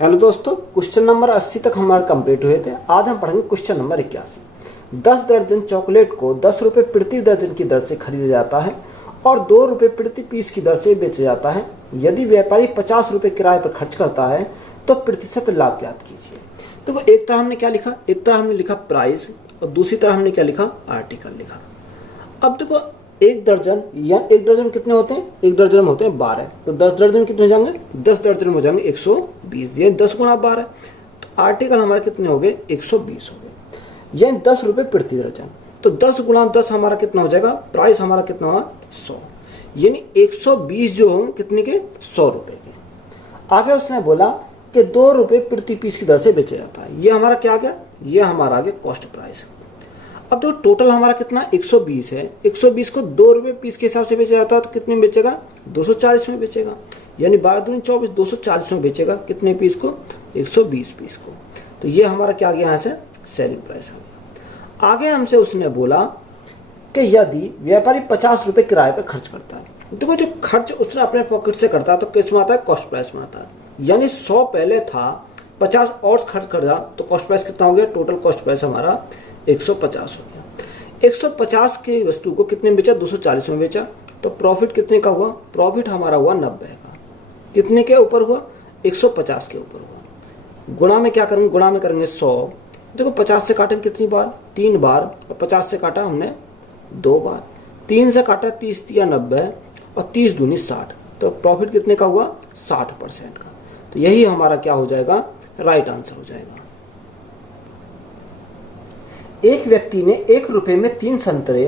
Hello दोस्तों, question number 80 तक हमारे कंप्लीट हुए थे। आज हम पढ़ेंगे क्वेश्चन नंबर 81। 10 दर्जन चॉकलेट को 10 रुपये प्रति दर्जन की दर से खरीदा जाता है और 2 रुपये प्रति पीस की दर से बेचा जाता है। यदि व्यापारी 50 रुपये किराए पर खर्च करता है तो प्रतिशत लाभ ज्ञात कीजिए। देखो, एक तरह हमने क्या लिखा, एक तरह हमने लिखा प्राइस और दूसरी तरह हमने क्या लिखा, आर्टिकल लिखा। अब देखो, एक दर्जन या एक दर्जन कितने होते हैं, एक दर्जन में होते हैं 12, तो 10 दर्जन में कितने हो जाएंगे, 10 दर्जन में हो जाएंगे 120, ये 10 गुणा 12, तो आर्टिकल हमारे कितने हो गए, 120 हो गए, यानी 10 रुपये प्रति दर्जन। तो 10 गुणा 10 हमारा कितना हो जाएगा, प्राइस हमारा कितना होगा 100, यानी 120 जो होंगे कितने के, 100 रुपये के। आगे उसने बोला कि 2 रुपये प्रति पीस की दर से बेचा जाता है। ये हमारा क्या आ गया, ये हमारा आ गया कॉस्ट प्राइस। अब तो टोटल हमारा कितना 120 है, 120 को 2 रुपये पीस के हिसाब से बेचा जाता है तो कितने में बेचेगा, 240 में बेचेगा, यानी 12 दूनी 24, 240 में बेचेगा कितने पीस को, 120 पीस को। तो ये हमारा क्या आ गया, यहाँ से सेलिंग प्राइस आ गया। आगे हमसे उसने बोला कि यदि व्यापारी 50 रुपये किराए पर खर्च करता है, देखो जो खर्च उसने अपने पॉकेट से करता है तो किस में आता है, कॉस्ट प्राइस में आता है। यानी 100 पहले था, 50 और खर्च कर दिया तो कॉस्ट प्राइस कितना हो गया, टोटल कॉस्ट प्राइस हमारा 150 हो गया। 150 की वस्तु को कितने में बेचा, 240 में बेचा, तो प्रॉफिट कितने का हुआ, प्रॉफिट हमारा हुआ 90 का। कितने के ऊपर हुआ, 150 के ऊपर हुआ। गुणा में क्या करेंगे, गुणा में करेंगे 100। देखो 50 से काटेंगे कितनी बार, 3 बार, और 50 से काटा हमने 2 बार, 3 से काटा 30 या 90 और 30 दूनी 60, तो प्रॉफिट कितने का हुआ, 60% का। तो यही हमारा क्या हो जाएगा, राइट आंसर हो जाएगा। एक व्यक्ति ने 1 रुपये में 3 संतरे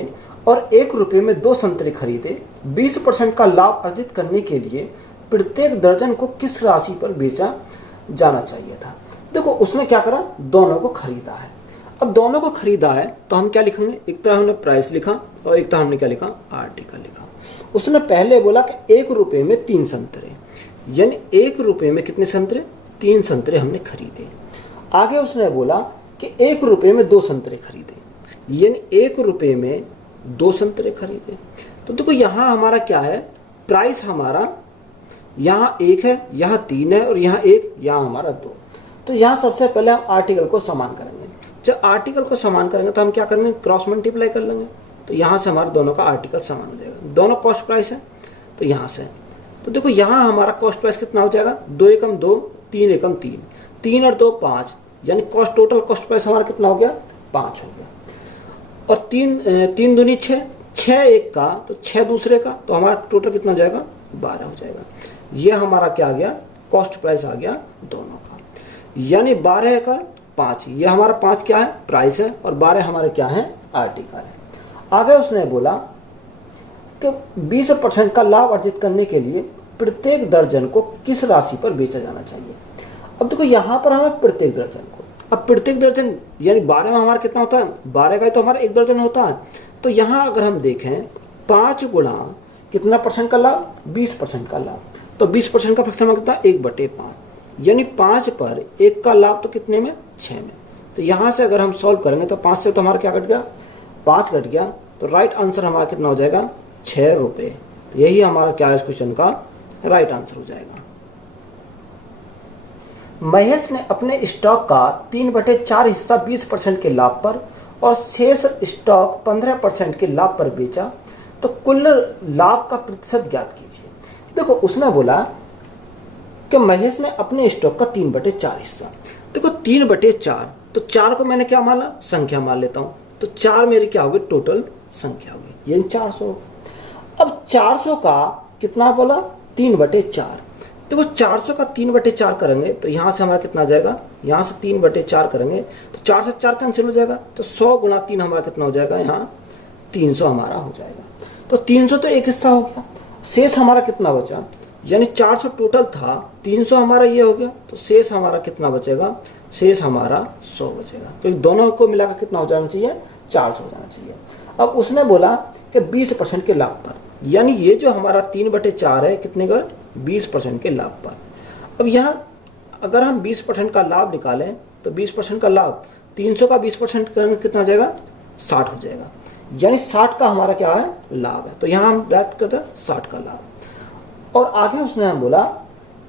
और 1 रुपये में 2 संतरे खरीदे। 20% का लाभ अर्जित करने के लिए प्रत्येक दर्जन को किस राशि पर बेचा जाना चाहिए था। देखो उसने क्या करा, दोनों को खरीदा है। अब दोनों को खरीदा है तो हम क्या लिखेंगे, एक तरह हमने प्राइस लिखा और एक तरह हमने क्या लिखा, आर्टिकल लिखा। उसने पहले बोला कि 1 रुपये में 3 संतरे, यानी 1 रुपये में कितने संतरे, 3 संतरे हमने खरीदे। आगे उसने बोला कि 1 रुपये में 2 संतरे खरीदे, यानी 1 रुपये में 2 संतरे खरीदे। तो देखो यहाँ हमारा क्या है, प्राइस हमारा यहाँ 1 है, यहाँ 3 है और यहाँ 1, यहाँ हमारा 2। तो यहाँ सबसे पहले हम आर्टिकल को समान करेंगे। जब आर्टिकल को समान करेंगे तो हम क्या करेंगे, क्रॉस मल्टीप्लाई कर लेंगे, तो यहाँ से हमारा दोनों का आर्टिकल समान हो जाएगा। दोनों कॉस्ट प्राइस है तो यहाँ से, तो देखो यहाँ हमारा कॉस्ट प्राइस कितना हो जाएगा, 2 एकम 2, 3 एकम 3, 3 और 2 5, यानी कॉस्ट टोटल कॉस्ट प्राइस हमारा कितना हो गया, 5 हो गया। और 3 दूनी 6, 6 एक का तो 6 दूसरे का, तो हमारा टोटल कितना हो जाएगा, 12 हो जाएगा। ये हमारा क्या आ गया, कॉस्ट प्राइस आ गया दोनों का, यानी 12 का 5, ये हमारा 5 क्या है, प्राइस है, और 12 हमारे क्या है, आर्टिकल है। आगे उसने बोला कि 20% का लाभ अर्जित करने के लिए प्रत्येक दर्जन को किस राशि पर बेचा जाना चाहिए। अब देखो यहाँ पर हमें प्रत्येक दर्जन को, अब प्रत्येक दर्जन यानी 12 में हमारा कितना होता है, 12 का ही तो हमारा 1 दर्जन होता है। तो यहाँ अगर हम देखें 5 गुणा कितना परसेंट का लाभ, 20% का लाभ, तो 20% का फ्रैक्शन कितना, 1/5, यानी 5 पर 1 का लाभ तो कितने में, 6 में। तो यहाँ से अगर हम सॉल्व करेंगे तो 5 से तो हमारा क्या कट गया, 5 कट गया, तो राइट आंसर हमारा कितना हो जाएगा, 6 रुपये। तो यही हमारा क्या है, इस क्वेश्चन का राइट आंसर हो जाएगा। महेश ने अपने स्टॉक का 3/4 हिस्सा 20% के लाभ पर और शेष स्टॉक 15% के लाभ पर बेचा, तो कुल लाभ का प्रतिशत ज्ञात कीजिए। देखो उसने बोला कि महेश ने अपने स्टॉक का 3/4 हिस्सा, देखो 3/4, तो 4 को मैंने क्या माना, संख्या मान लेता हूं, तो 4 मेरी क्या होगी, टोटल संख्या होगी, यानी 400। अब 400 का कितना बोला, 3/4, देखो 400 का 3/4 करेंगे तो यहाँ से हमारा कितना आ जाएगा, यहाँ से 3/4 करेंगे तो 4 से 4 कैंसिल हो जाएगा, तो 100 गुणा 3 हमारा कितना हो जाएगा, यहाँ 300 हमारा हो जाएगा। तो 300 तो एक हिस्सा हो गया, शेष हमारा कितना बचा, यानी 400 टोटल था, 300 हमारा ये हो गया, तो शेष हमारा कितना बचेगा, शेष हमारा 100 बचेगा। तो दोनों को मिलाकर कितना हो जाना चाहिए, 400 हो जाना चाहिए। अब उसने बोला कि 20% के लाभ पर, यानी ये जो हमारा 3/4 है कितने का, 20% के लाभ पर। अब यहाँ अगर हम 20% का लाभ निकालें तो 20% का लाभ, 300 का 20% करेंगे कितना हो जाएगा, 60 हो जाएगा, यानी 60 का हमारा क्या है, लाभ है। तो यहाँ हम डायरेक्ट करते हैं 60 का लाभ। और आगे उसने हम बोला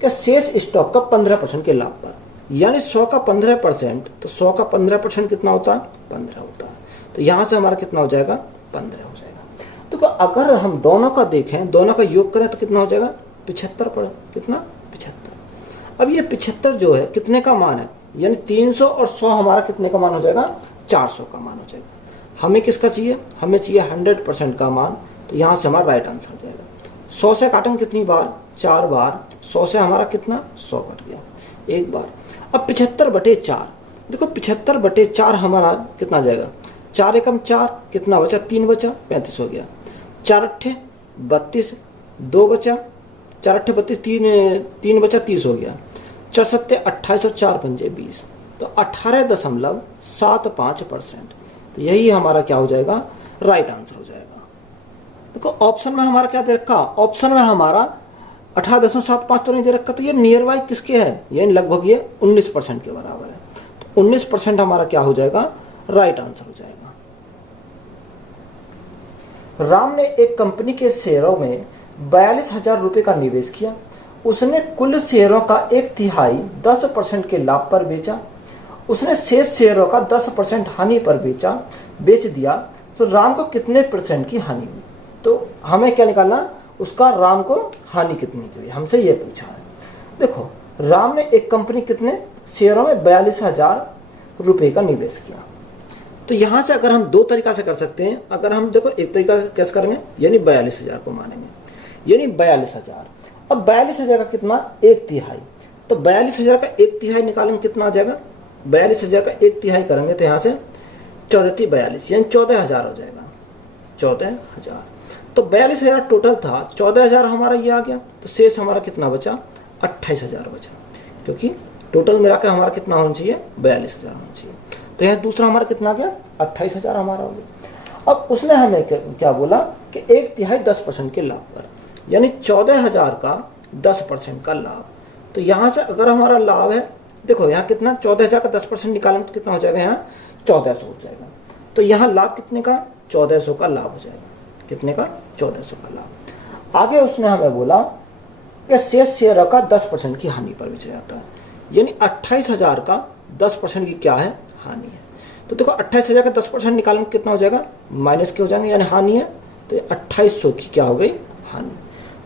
कि शेष स्टॉक का 15% के लाभ पर, यानी 100 का 15%, तो 100 का 15% कितना होता है? 15 होता है। तो यहाँ से हमारा कितना हो जाएगा? 15 हो जाएगा। देखो अगर हम दोनों का देखें, दोनों का योग करें तो कितना हो जाएगा? 75 पर, कितना? 75। अब ये 75 जो है कितने का मान है? यानी 300 और 100 हमारा कितने का मान हो जाएगा? 400 का मान हो जाएगा। हमें किसका चाहिए? हमें चाहिए 100% का मान। तो यहाँ से हमारा राइट आंसर हो जाएगा। 100 से काटेंगे कितनी बार? 4 बार। 100 से हमारा कितना? 100 कट गया एक बार। अब 75/4, देखो 75/4 हमारा कितना जाएगा? 4 एकम 4, कितना बचा? 3 बचा, 35 हो गया। 4 अट्ठे 32, 2 बचा, 4 अट्ठे 32, 3 बचा, 30 हो गया। 4 सत्ते 28 और 4 पंजे 20, तो 18.75%। तो यही हमारा क्या हो जाएगा? राइट आंसर हो जाएगा। देखो ऑप्शन में हमारा क्या दे रखा? ऑप्शन में हमारा 18.75 तो नहीं दे रखा, तो ये नियर बाई किसके है? ये लगभग ये 19% के बराबर है। तो 19% हमारा क्या हो जाएगा? राइट आंसर हो जाएगा। राम ने एक कंपनी के शेयरों में 42,000 रुपए का निवेश किया। उसने कुल शेयरों का 1/3 10% के लाभ पर बेचा। उसने शेष शेयरों का 10% हानि पर बेच दिया। तो राम को कितने % की हानि हुई? तो हमें क्या निकालना? उसका राम को हानि कितनी की हुई, हमसे ये पूछा है। देखो राम ने एक कंपनी कितने शेयरों में 42,000 रुपए का निवेश किया। तो यहां से अगर हम दो तरीका से कर सकते हैं। अगर हम देखो एक तरीका से कैसे करेंगे, यानी 42,000 को मानेंगे, यानी 42,000। अब 42,000 का कितना? 1/3। तो 42,000 का 1/3 निकालेंगे, कितना आ जाएगा? 42,000 का 1/3 करेंगे तो यहाँ से 14×42 यानी 14,000 हो जाएगा। 14,000। तो 42,000 टोटल था, 14,000 हमारा ये आ गया। तो शेष हमारा कितना बचा? 28,000 बचा, क्योंकि टोटल मिला के हमारा कितना होना चाहिए? 42,000 होना चाहिए। तो यहाँ दूसरा हमारा कितना आ गया? 28,000 हमारा हो गया। अब उसने हमें क्या बोला कि 1/3 10% के लाभ पर, यानी 14,000 का 10% का लाभ। तो यहाँ से अगर हमारा लाभ है, देखो यहाँ कितना? 14,000 का 10% निकालेंगे तो कितना हो जाएगा? यहाँ 1400 हो जाएगा। तो यहाँ लाभ कितने का? 1400 का लाभ हो जाएगा। कितने का? 1400 का लाभ। आगे उसने हमें बोला कि शेष शेयर का 10% की हानि पर बेचा जाता है, यानी 28,000 का 10% की क्या है? हानि है। तो देखो 28,000 का 10% निकालेंगे कितना हो जाएगा? माइनस के हो जाएंगे, यानी हानि है। तो 2800 की क्या हो गई? हानि।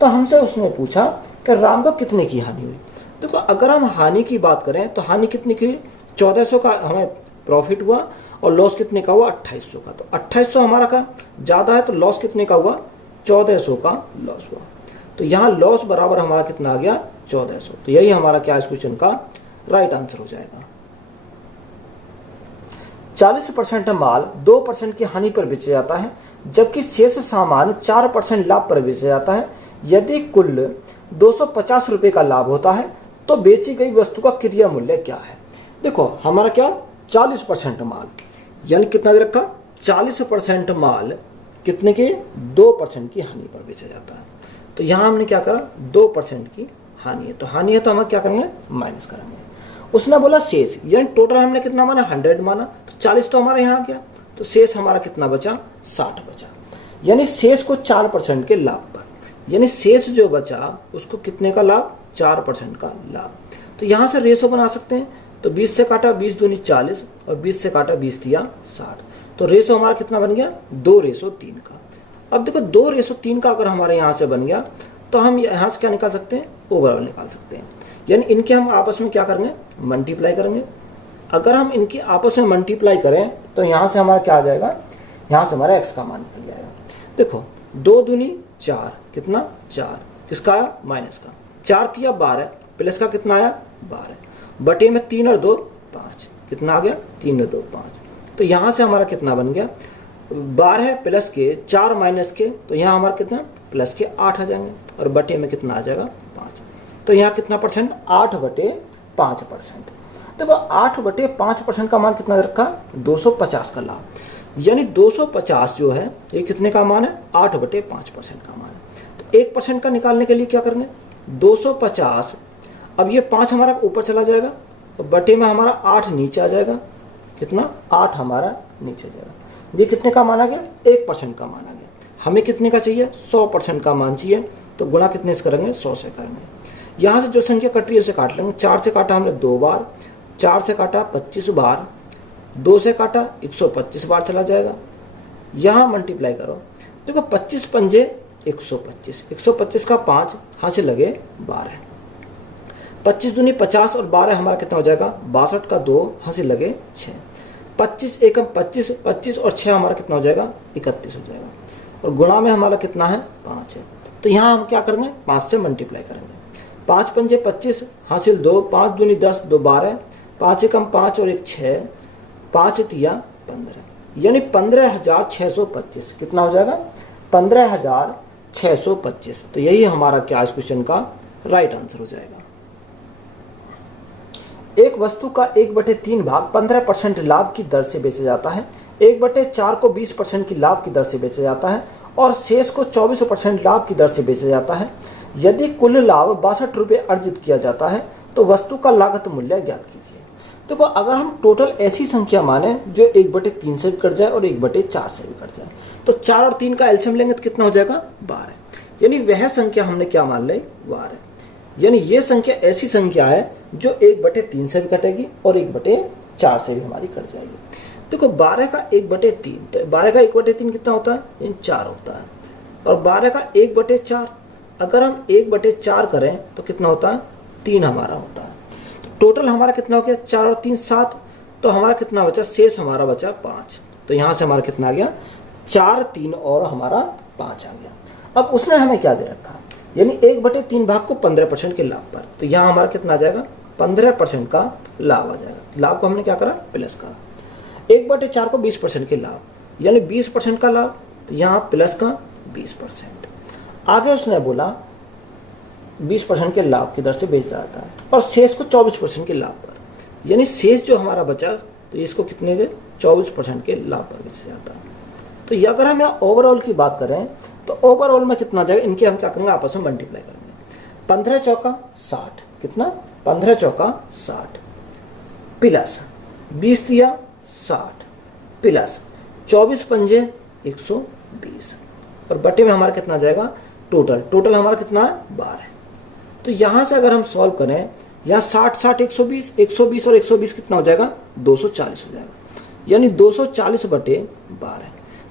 तो हमसे उसने पूछा कि राम को कितने की हानि हुई। देखो अगर हम हानि की बात करें तो हानि कितनी की हुई? 1400 का हमें प्रॉफिट हुआ और लॉस कितने का हुआ? 2800 का। तो 2800 हमारा का ज्यादा है, तो लॉस कितने का हुआ? 1400 का लॉस हुआ। तो यहाँ लॉस बराबर हमारा कितना आ गया? 1400। तो यही हमारा क्या इस क्वेश्चन का राइट आंसर हो जाएगा। 40% माल 2% की हानि पर बेचा जाता है, जबकि शेष सामान 4% लाभ पर बेचा जाता है। यदि कुल 250 रुपए का लाभ होता है तो बेची गई वस्तु का क्रिया मूल्य क्या है? देखो हमारा क्या? 40% माल, यानी कितना दे रखा? 40% माल कितने के? 2% की हानि पर बेचा जाता है। तो यहाँ हमने क्या करा? 2% की हानि है, तो हानि है तो हम क्या करेंगे? माइनस करेंगे। उसने बोला शेष, यानी टोटल हमने कितना माना? 100 माना, तो 40 तो हमारे यहाँ आ गया। तो शेष हमारा कितना बचा? 60 बचा, यानी शेष को 4% के लाभ पर, यानी शेष जो बचा उसको कितने का लाभ? 4% का लाभ। तो यहाँ से रेशो बना सकते हैं। तो 20 से काटा 20 दूनी 40 और 20 से काटा 20 दिया 60। तो रेशो हमारा कितना बन गया? 2:3 का। अब देखो 2:3 का अगर हमारे यहाँ से बन गया तो हम यहाँ से क्या निकाल सकते हैं? ओवरऑल निकाल सकते हैं, यानी इनके हम आपस में क्या करेंगे? मल्टीप्लाई करेंगे। अगर हम इनकी आपस में मल्टीप्लाई करें तो यहाँ से हमारा क्या आ जाएगा? यहाँ से हमारा x का मान निकल जाएगा। देखो 2 दूनी 4, कितना? 4, किसका आया? माइनस का। 4 तिया 12, प्लस का कितना आया? 12, बटे में 3 और 2 5, कितना आ गया? 3 और 2 5। तो यहाँ से हमारा कितना बन गया? 12 प्लस के 4 माइनस के, तो यहाँ हमारा कितना? प्लस के 8 आ जाएंगे, और बटे में कितना आ जाएगा? 5। तो यहाँ कितना %? 8/5%। देखो 8/5% का मान कितना रखा? 250 का लाभ, यानी 250 जो है ये कितने का मान है? 8/5% का मान है। तो 1% का निकालने के लिए क्या करेंगे? 250, अब ये 5 हमारा ऊपर चला जाएगा और बटे में हमारा 8 नीचे आ जाएगा। कितना? 8 हमारा नीचे जाएगा। ये कितने का मान आ गया? 1% का मान आ गया। हमें कितने का चाहिए? 100% का मान चाहिए। तो गुणा कितने से करेंगे? 100 से करेंगे। यहाँ से जो संख्या कट रही है उसे काट लेंगे। 4 से काटा हमने 2 बार, 4 से काटा 25 बार, 2 से काटा 125 बार चला जाएगा। यहाँ मल्टीप्लाई करो, देखो 25 पंजे 125, 125 का 5 हासिल लगे 12, 25 दूनी 50 और 12 हमारा कितना हो जाएगा 62 का 2 हासिल लगे 6, 25 एकम 25, 25 और 6 हमारा कितना हो जाएगा 31 हो जाएगा, और गुणा में हमारा कितना है 5 है। तो यहाँ हम क्या करेंगे 5 से मल्टीप्लाई करेंगे। 5 पंजे 25 हासिल 2, 5 दूनी 10, 2 12, 5 एकम 5 और 1 6, 5 तिया 15, यानी 15,625 कितना हो जाएगा 15,625। तो यही हमारा क्या इस क्वेश्चन का राइट आंसर हो जाएगा। एक वस्तु का 1/3 भाग 15% लाभ की दर से बेचा जाता है, 1/4 को 20% की लाभ की दर से बेचा जाता है और शेष को 24% लाभ की दर से बेचा जाता है। यदि कुल लाभ 62 रुपये अर्जित किया जाता है तो वस्तु का लागत मूल्य ज्ञात कीजिए। देखो अगर हम टोटल ऐसी संख्या माने जो 1/3 से भी कट जाए और 1/4 से भी कट जाए, तो 4 और 3 का एलसीएम लेंगे तो कितना हो जाएगा 12, यानी वह संख्या हमने क्या मान ली 12, यानी ये संख्या ऐसी संख्या है जो 1/3 से भी कटेगी और 1/4 से भी हमारी कट जाएगी। देखो 12 का 1/3, तो 12 का 1/3 कितना होता है 4 होता है, और 12 का 1/4 अगर हम 1/4 करें तो कितना होता है 3 हमारा होता है। तो टोटल हमारा कितना हो गया 4 और 3 7, तो हमारा कितना बचा शेष हमारा बचा 5। तो यहाँ से हमारा कितना आ गया 4 3 और हमारा 5 आ गया। अब उसने हमें क्या दे रखा, यानी 1/3 भाग को 15% के लाभ पर, तो यहाँ हमारा कितना आ जाएगा 15% का लाभ आ जाएगा। लाभ को हमने क्या करा प्लस करा। 1/4 को 20% के लाभ, यानी 20% का लाभ, तो यहाँ प्लस का 20%। आगे उसने बोला 20% के लाभ की दर से बेचा जाता है और शेष को 24% के लाभ पर, यानी शेष जो हमारा बचा तो इसको कितने के 24% के लाभ पर बेचा जाता है। तो ये अगर हम यहाँ ओवरऑल की बात करें तो ओवरऑल में कितना जाएगा, इनके हम क्या करेंगे आपस में मल्टीप्लाई करेंगे। 15 चौका 60, कितना 15 चौका 60 प्लस 20 दिया 60 प्लस 24 पंजे 120, और बटे में हमारा कितना जाएगा टोटल हमारा कितना है 12। तो यहां से अगर हम सॉल्व करें, यहाँ 60 60 120, 120 और 120 कितना हो जाएगा 240 हो जाएगा, यानी 240 बटे 12।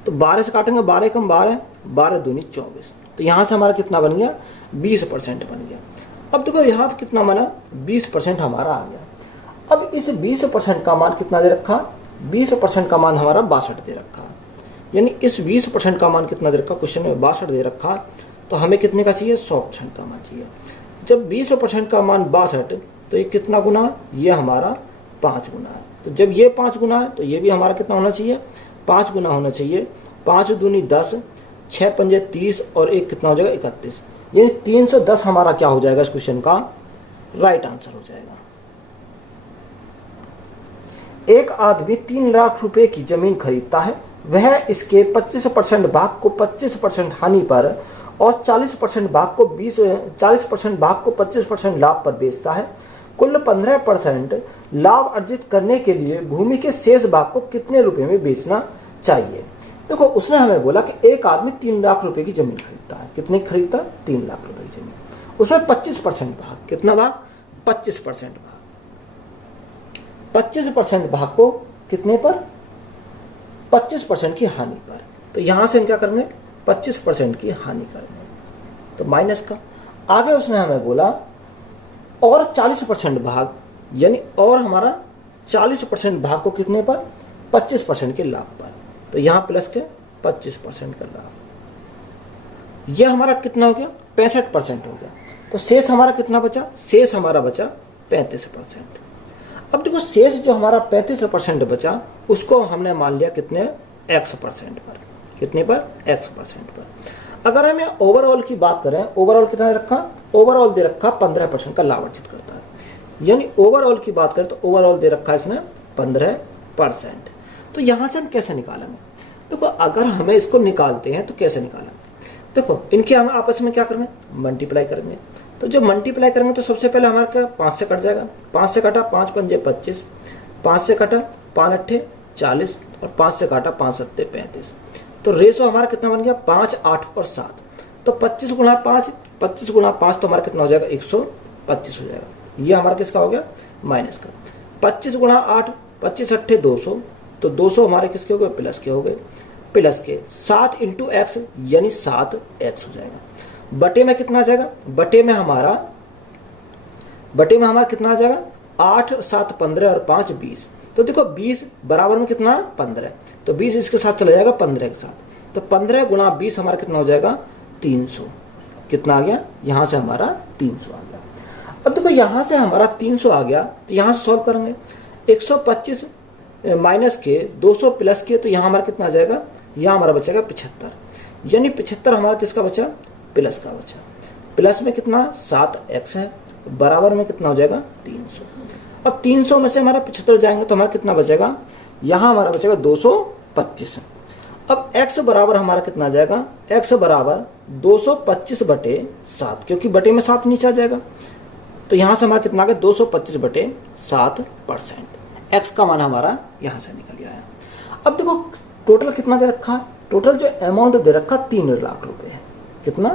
तो 12 से काटेंगे 12 कम 12, 12 दूनी 24, तो यहाँ से हमारा कितना बन गया 20% बन गया। अब देखो यहाँ पर कितना माना 20% हमारा आ गया। अब इस 20% का मान कितना दे रखा, 20% का मान हमारा 62 दे रखा, यानी इस 20% का मान कितना दे रखा क्वेश्चन में 62 दे रखा, तो हमें कितने का चाहिए 100% का मान चाहिए। जब 20% का मान 62, तो ये कितना गुना, ये हमारा 5 गुना है। तो जब ये 5 गुना है तो ये भी हमारा कितना होना चाहिए 5 गुना होना चाहिए। 5 दूनी 10, 6 पंजे 30 और 1 कितना हो जाएगा 31, यानी 310 हमारा क्या हो जाएगा इस क्वेश्चन का राइट आंसर हो जाएगा। एक आदमी 3 लाख रुपए की जमीन खरीदता है, वह इसके 25% भाग को 25% हानि पर और 40% भाग को 25% लाभ पर बेचता है। कुल 15% लाभ अर्जित करने के लिए भूमि के शेष भाग को कितने रुपए में बेचना चाहिए। देखो उसने हमें बोला कि एक आदमी 3 लाख रुपए की जमीन खरीदता है, कितने खरीदता 3 लाख रुपए की जमीन, उसमें 25% भाग, कितना भाग 25% भाग, 25% भाग को कितने पर 25% की हानि पर। तो यहां से हम क्या करेंगे 25% की हानि करेंगे, तो माइनस का। आगे उसने हमें बोला और 40% भाग, यानी और हमारा 40% भाग को कितने पर 25% के लाभ पर, तो यहां प्लस के 25% का लाभ, यह हमारा कितना हो गया 65% हो गया। तो शेष हमारा कितना बचा, शेष हमारा बचा 35%। अब देखो शेष जो हमारा 35% बचा उसको हमने मान लिया कितने x% पर, कितने पर x% पर। अगर हम यहाँ ओवरऑल की बात करें, ओवरऑल कितना दे रखा, ओवरऑल दे रखा 15% का लाभ अर्जित करता है, यानी ओवरऑल की बात करें तो ओवरऑल दे रखा है इसने 15%। तो यहां से हम कैसे निकालेंगे, देखो अगर हमें इसको निकालते हैं तो कैसे निकालेंगे, देखो इनके हम आपस में क्या करेंगे मल्टीप्लाई करेंगे। तो जब मल्टीप्लाई करेंगे तो सबसे पहले हमारा क्या 5 से कट जाएगा, 5 से काटा 5 पंजे 25, 5 से काटा 5 अट्ठे 40 और 5 से काटा 5 सत्ते 35। तो रेशो हमारा कितना बन गया 5 8 और 7, तो 25 गुणा 5, 25 गुणा 5 तो हमारा कितना हो जाएगा 125। 25 हो जाएगा। ये हमारा किसका हो गया, माइनस का। 25 गुणा 8, 25 अट्ठे 200, तो 200 हमारे किसके हो गए, प्लस के हो गए, प्लस के 7 इंटू एक्स यानी 7x हो जाएगा। बटे में कितना आ जाएगा, बटे में हमारा कितना आ जाएगा, 8 7 15 और 5 20। तो देखो 20 बराबर में कितना 15, तो 20 इसके साथ चला जाएगा 15 के साथ, तो 15 गुणा 20 हमारा कितना हो जाएगा 300। कितना आ गया, यहां से हमारा 300 आ गया। अब देखो यहां से हमारा 300 आ गया, तो यहां से सॉल्व करेंगे। 125 माइनस के 200 प्लस के, तो यहां हमारा कितना आ जाएगा, यहां हमारा बचेगा 75, यानी 75 हमारा किसका बचा, प्लस का बचा। प्लस में कितना 7x है, बराबर में कितना हो जाएगा 300। अब 300 में से हमारा 75 जाएंगे तो हमारा कितना बचेगा, यहां हमारा बचेगा 225। अब x बराबर हमारा कितना आ जाएगा, x बराबर 225 बटे 7, क्योंकि बटे में 7 नीचे आ जाएगा, तो यहां से हमारा कितना आ गया 225 बटे 7%। x का मान हमारा यहां से निकल गया है। अब देखो टोटल कितना दे रखा है, टोटल जो अमाउंट दे रखा 3 लाख रुपए है। कितना,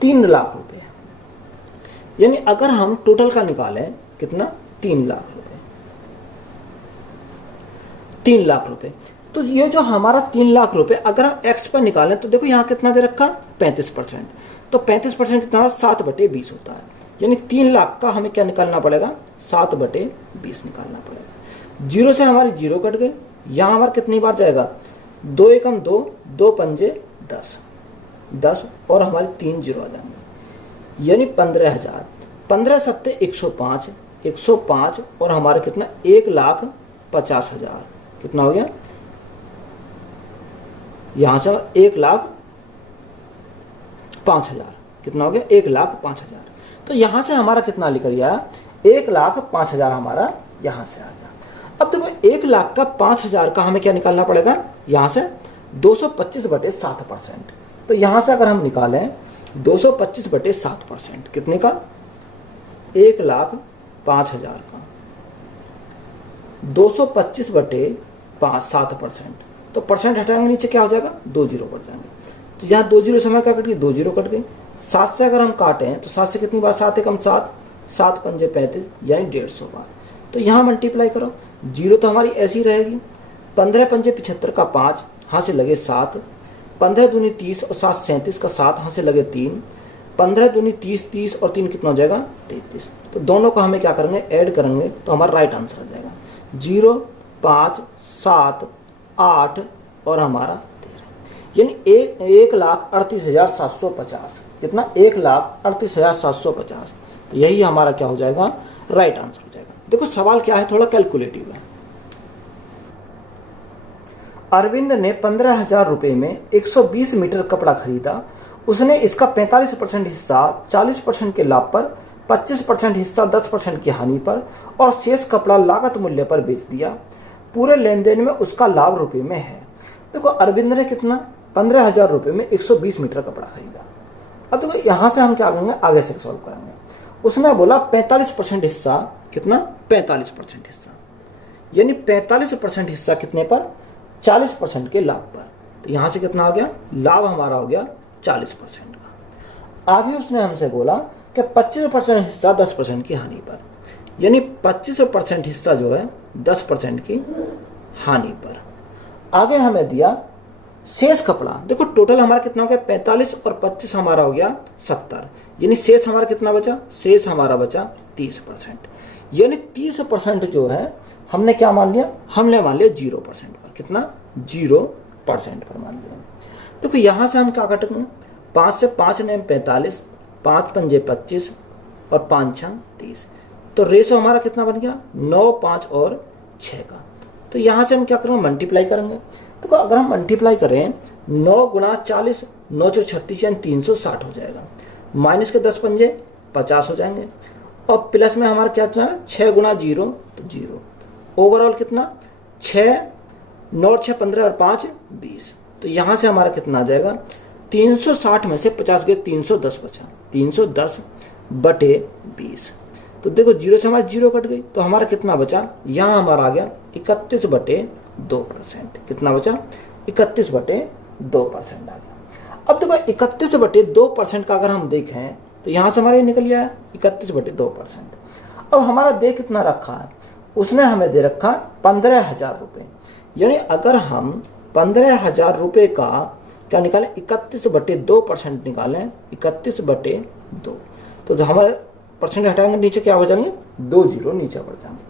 3 लाख रुपए है। यानी अगर हम टोटल का निकालें कितना, 3 लाख रुपए, 3 लाख रुपए। तो ये जो हमारा 3 लाख रुपए अगर हम एक्स पर निकालें तो देखो यहाँ कितना दे रखा 35%, तो 35% कितना 7/20 होता है। यानी 3 लाख का हमें क्या निकालना पड़ेगा, 7/20 निकालना पड़ेगा। जीरो से हमारी जीरो कट गई, यहाँ हमारा कितनी बार जाएगा, 2 एकम 2, 2 पंजे 10, 10 और हमारे 3 जीरो आ जाएंगे, यानी 15,000। 15 सत्ते 105, 105 और हमारे कितना 1,50,000। कितना हो गया, यहां से 1,05,000, कितना हो गया 1,05,000। तो यहां से हमारा कितना निकल गया, 1,05,000 हमारा यहां से आ गया। अब देखो 1,00,000 का 5,000 का हमें क्या निकालना पड़ेगा, यहां से 225/7%। तो यहां से अगर हम निकालें 225/7%, कितने का, 1,05,000 का 225/7%। तो परसेंट हटाएंगे नीचे क्या हो जाएगा, 2 जीरो कट जाएंगे। तो यहाँ 2 जीरो से हमें क्या कट गई, 2 जीरो कट गई। 7 से अगर हम काटें तो 7 से कितनी बार, 7 एकम 7, 7 पंजे 35, यानी 150 बार। तो यहाँ मल्टीप्लाई करो, जीरो तो हमारी ऐसी रहेगी। 15 पंजे 75 का 5, यहाँ से लगे 7, 15 दूनी 30 और 7 37 का 7, यहाँ से लगे 3, 15 दूनी 30, 30 और 3 कितना हो जाएगा 33। तो दोनों को हमें क्या करेंगे, ऐड करेंगे तो हमारा राइट आंसर आ जाएगा 0, 5, 7, 8 और हमारा 13, यानी 1,38,750। कितना, 1,38,750। तो यही हमारा क्या हो जाएगा, राइट आंसर हो जाएगा। देखो सवाल क्या है, थोड़ा कैलकुलेटिव है। अरविंद ने 15,000 रुपए में 120 मीटर कपड़ा खरीदा। उसने इसका 45% हिस्सा 40% के लाभ पर, 25% हिस्सा 10% की हानि पर और शेष कपड़ा लागत मूल्य पर बेच दिया। पूरे लेन देन में उसका लाभ रुपए में है। देखो अरविंद ने कितना, 15,000 रुपए में 120 मीटर कपड़ा खरीदा। अब देखो यहां से हम क्या करेंगे, आगे से सॉल्व करेंगे। उसने बोला 45% हिस्सा, कितना 45% हिस्सा, यानी 45% हिस्सा कितने पर, 40% के लाभ पर। तो यहां से कितना आ गया, लाभ हमारा हो गया 40% का। आगे उसने हमसे बोला कि 25% हिस्सा 10% की हानि पर, यानी 25% हिस्सा जो है 10% की हानि पर। आगे हमें दिया शेष कपड़ा। देखो टोटल हमारा कितना हो गया 45 और 25 हमारा हो गया 70, यानी शेष हमारा कितना बचा, शेष हमारा बचा 30%, यानी 30% जो है हमने क्या मान लिया, हमने मान लिया 0% पर। कितना, 0% पर मान लिया। देखो यहां से हम क्या काटेंगे, 5 से 5 ने 45, 5 पंजे 25 और 5 6 30। तो रेशो हमारा कितना बन गया 9, 5 और 6 का। तो यहां से हम क्या करेंगे, मल्टीप्लाई करेंगे। तो अगर हम मल्टीप्लाई करें 9 गुणा 40, 9 चौ 36 यानी 360 हो जाएगा। माइनस के 10 पंजे 50 हो जाएंगे और प्लस में हमारा क्या था 6 गुणा 0 तो 0। ओवरऑल कितना 6, 9 6 15 और 5 20। तो यहां से हमारा कितना आ जाएगा 360 में से 50 गए 310 बचा, 310 बटे 20। तो देखो जीरो से हमारा जीरो कट गई, तो हमारा कितना बचा, यहां हमारा आ गया 31 बटे 2%। कितना बचा 31 बटे 2% आ गया। अब देखो 31 बटे 2% का अगर हम देखें तो यहाँ से हमारा ये निकल गया 31/2%। अब हमारा दे कितना रखा है, उसने हमें दे रखा 15,000 रुपये। यानी अगर हम 15,000 रुपये का क्या निकालें, 31/2% निकालें, 31/2, तो जो हमारे परसेंट हटाएंगे नीचे क्या हो जाएंगे, 2 जीरो नीचे बढ़ जाएंगे।